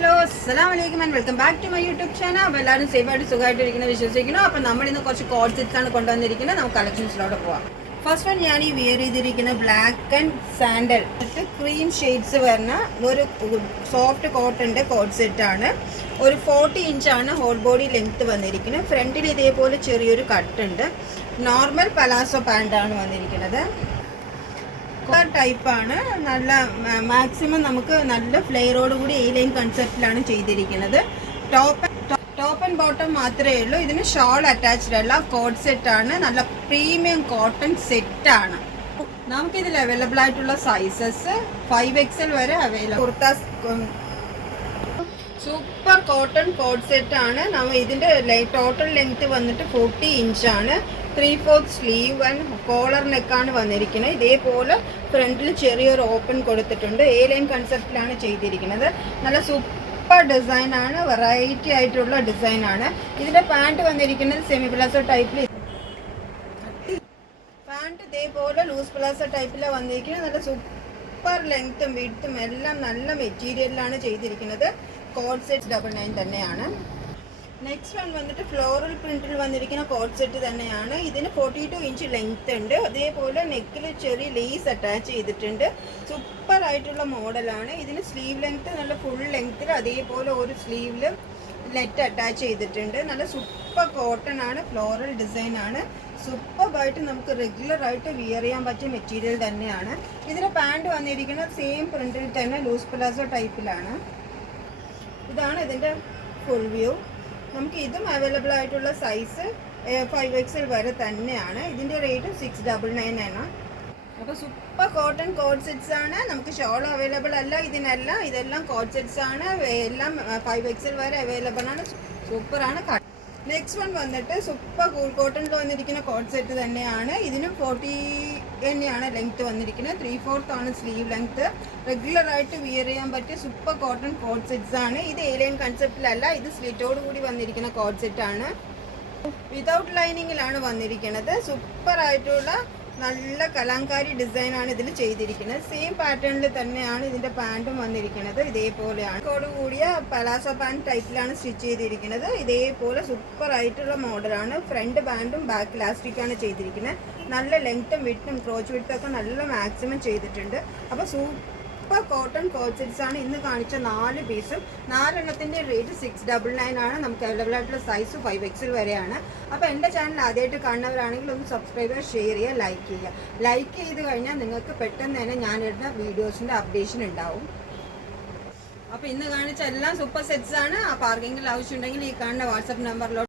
Hello അസ്സലാമലൈക്കും and welcome back to my YouTube channel. അപ്പോൾ എല്ലാവരും സേഫായിട്ട് സുഖമായിട്ടിരിക്കുന്ന വിശ്വസിക്കുന്നു. അപ്പോൾ നമ്മളിന്ന് കുറച്ച് കോഡ് സെറ്റ്സ് ആണ് കൊണ്ടുവന്നിരിക്കുന്നത്. നമുക്ക് കളക്ഷൻസിലോട്ട് പോവാം. ഫസ്റ്റ് വൺ ഞാൻ ഈ വിയർ ചെയ്തിരിക്കുന്ന black and sandal cream shades വരുന്ന ഒരു സോഫ്റ്റ് കോട്ടൻ്റെ കോഡ് സെറ്റാണ്. ഒരു 40 ഇഞ്ചാണ് ഹോൾ ബോഡി ലെങ്ത്ത് വന്നിരിക്കുന്നത്. ഫ്രണ്ടിൽ ഇതേപോലെ ചെറിയൊരു കട്ടുണ്ട്. നോർമൽ പലാസോ പാൻ്റാണ് വന്നിരിക്കുന്നത്. ടൈപ്പാണ്. നല്ല മാക്സിമം നമുക്ക് നല്ല ഫ്ലെയറോട് കൂടി എ ലൈൻ കൺസെപ്റ്റിലാണ് ചെയ്തിരിക്കുന്നത്. ടോപ്പ് ആൻഡ് ബോട്ടം മാത്രമേ ഉള്ളൂ. ഇതിന് ഷോൾ അറ്റാച്ച്ഡ് അല്ല. കോഡ് സെറ്റാണ്. നല്ല പ്രീമിയം കോട്ടൺ സെറ്റാണ്. നമുക്കിതിൽ അവൈലബിൾ ആയിട്ടുള്ള സൈസസ് 5XL വരെ available. Kurtas super cotton code സെറ്റാണ്. ഇതിൻ്റെ ടോട്ടൽ ലെങ്ത് വന്നിട്ട് 40 ഇഞ്ചാണ്. 3/4 സ്ലീവ് ആൻഡ് കോളർ നെക്കാണ് വന്നിരിക്കുന്നത്. ഇതേപോലെ ഫ്രണ്ടിൽ ചെറിയൊരു ഓപ്പൺ കൊടുത്തിട്ടുണ്ട്. എ ലൈൻ കൺസെപ്റ്റിലാണ് ചെയ്തിരിക്കുന്നത്. നല്ല സൂപ്പർ ഡിസൈനാണ്. വെറൈറ്റി ആയിട്ടുള്ള ഡിസൈനാണ്. ഇതിൻ്റെ പാൻറ് വന്നിരിക്കുന്നത് സെമി പ്ലാസോ ടൈപ്പിൽ. പാൻറ് ഇതേപോലെ ലൂസ് പ്ലാസോ ടൈപ്പിലാണ് വന്നിരിക്കുന്നത്. നല്ല സൂപ്പർ ലെങ്ത്തും വിഡ്ത്തും എല്ലാം നല്ല മെറ്റീരിയലിലാണ് ചെയ്തിരിക്കുന്നത്. കോഡ് സെറ്റ് 99 തന്നെയാണ്. നെക്സ്റ്റ് വൺ വന്നിട്ട് ഫ്ലോറൽ പ്രിന്റിൽ വന്നിരിക്കുന്ന കോഡ് സെറ്റ് തന്നെയാണ്. ഇതിന് 42 ഇഞ്ച് ലെങ്ത് ഉണ്ട്. അതേപോലെ നെക്കിൽ ചെറിയ ലേസ് അറ്റാച്ച് ചെയ്തിട്ടുണ്ട്. സൂപ്പർ ആയിട്ടുള്ള മോഡലാണ്. ഇതിന് സ്ലീവ് ലെങ്ത് നല്ല ഫുൾ ലെങ്ത്തിൽ അതേപോലെ ഒരു സ്ലീവിൽ നെറ്റ് അറ്റാച്ച് ചെയ്തിട്ടുണ്ട്. നല്ല സൂപ്പർ കോട്ടൺ ആണ്. ഫ്ലോറൽ ഡിസൈൻ ആണ്. സൂപ്പറായിട്ട് നമുക്ക് റെഗുലറായിട്ട് വിയർ ചെയ്യാൻ പറ്റിയ മെറ്റീരിയൽ തന്നെയാണ്. ഇതിന് പാൻറ് വന്നിരിക്കുന്നത് സെയിം പ്രിന്റിൽ തന്നെ ലൂസ് പ്ലാസോ ടൈപ്പിലാണ്. ഇതാണ് ഇതിൻ്റെ ഫുൾ വ്യൂ. നമുക്ക് ഇതും അവൈലബിൾ ആയിട്ടുള്ള സൈസ് 5XL വരെ തന്നെയാണ്. ഇതിൻ്റെ റേറ്റ് 699 ആണ്. അപ്പോൾ സൂപ്പർ കോട്ടൺ കോഡ് സെറ്റ്സ് ആണ്. നമുക്ക് ഷോൾ അവൈലബിൾ അല്ല ഇതിനെല്ലാം. ഇതെല്ലാം കോഡ് സെറ്റ്സ് ആണ്. എല്ലാം 5XL വരെ അവൈലബിൾ ആണ്. സൂപ്പറാണ്. നെക്സ്റ്റ് വൺ വന്നിട്ട് സൂപ്പർ കൂൾ കോട്ടണിൽ വന്നിരിക്കുന്ന കോഡ് സെറ്റ് തന്നെയാണ്. ഇതിനും 40 തന്നെയാണ് ലെങ്ത്ത് വന്നിരിക്കുന്നത്. 3/4 ആണ് സ്ലീവ് ലെങ്ത്ത്. റെഗുലറായിട്ട് വിയർ ചെയ്യാൻ പറ്റിയ സൂപ്പർ കോട്ടൺ കോഡ് സെറ്റ്സ് ആണ്. ഇത് എ ലൈൻ കൺസെപ്റ്റിലല്ല. ഇത് സ്ലിറ്റോട് കൂടി വന്നിരിക്കുന്ന കോഡ് സെറ്റ് ആണ്. വിതൗട്ട് ലൈനിങ്ങിലാണ് വന്നിരിക്കുന്നത്. സൂപ്പർ ആയിട്ടുള്ള നല്ല കലാംകാരി ഡിസൈനാണ് ഇതിൽ ചെയ്തിരിക്കുന്നത്. സെയിം പാറ്റേണിൽ തന്നെയാണ് ഇതിൻ്റെ പാൻറ്റും വന്നിരിക്കുന്നത്. ഇതേപോലെയാണ് കോഡ് കൂടിയ പലാസോ പാൻറ് ടൈപ്പിലാണ് സ്റ്റിച്ച് ചെയ്തിരിക്കുന്നത്. ഇതേപോലെ സൂപ്പർ ആയിട്ടുള്ള മോഡലാണ്. ഫ്രണ്ട് പാൻറ്റും ബാക്ക് ഇലാസ്റ്റിക്കാണ് ചെയ്തിരിക്കുന്നത്. നല്ല ലെങ്ത്തും വിട്ടും ക്രോച്ച് വിട്ടും ഒക്കെ നല്ല മാക്സിമം ചെയ്തിട്ടുണ്ട്. അപ്പോൾ സൂപ്പർ കോട്ടൺ കോഡ് സെറ്റ്സ് ആണ് ഇന്ന് കാണിച്ച 4 പീസും. 4 റേറ്റ് 699 ആണ്. നമുക്ക് അവൈലബിൾ ആയിട്ടുള്ള സൈസ് 5XL വരെയാണ്. അപ്പോൾ എൻ്റെ ചാനൽ ആദ്യമായിട്ട് കാണുന്നവരാണെങ്കിൽ ഒന്ന് സബ്സ്ക്രൈബ് ചെയ്യുക, ഷെയർ ചെയ്യുക, ലൈക്ക് ചെയ്യുക. ലൈക്ക് ചെയ്ത് കഴിഞ്ഞാൽ നിങ്ങൾക്ക് പെട്ടെന്ന് തന്നെ ഞാനിടുന്ന വീഡിയോസിൻ്റെ അപ്ഡേഷൻ ഉണ്ടാവും. അപ്പോൾ ഇന്ന് കാണിച്ച എല്ലാം സൂപ്പർ സെറ്റ്സ് ആണ്. അപ്പോൾ ആർക്കെങ്കിലും ആവശ്യമുണ്ടെങ്കിൽ ഈ കാണുന്ന വാട്സപ്പ് നമ്പറിലോട്ട്